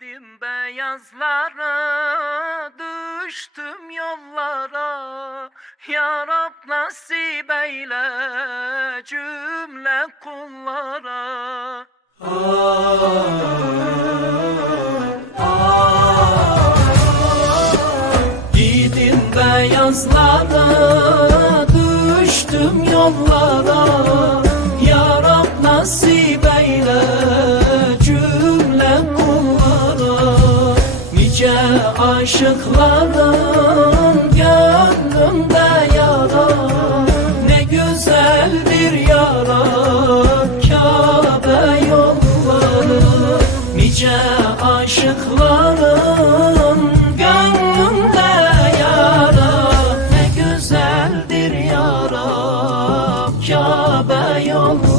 Giydim beyazlara, düştüm yollara. Ya Rab nasip eyle cümle kullara. Giydim beyazlara, nice aşıkların gönlümde yara Ne güzel bir yara Kabe yolları Nice aşıkların gönlümde yara Ne güzeldir yara Kabe yolları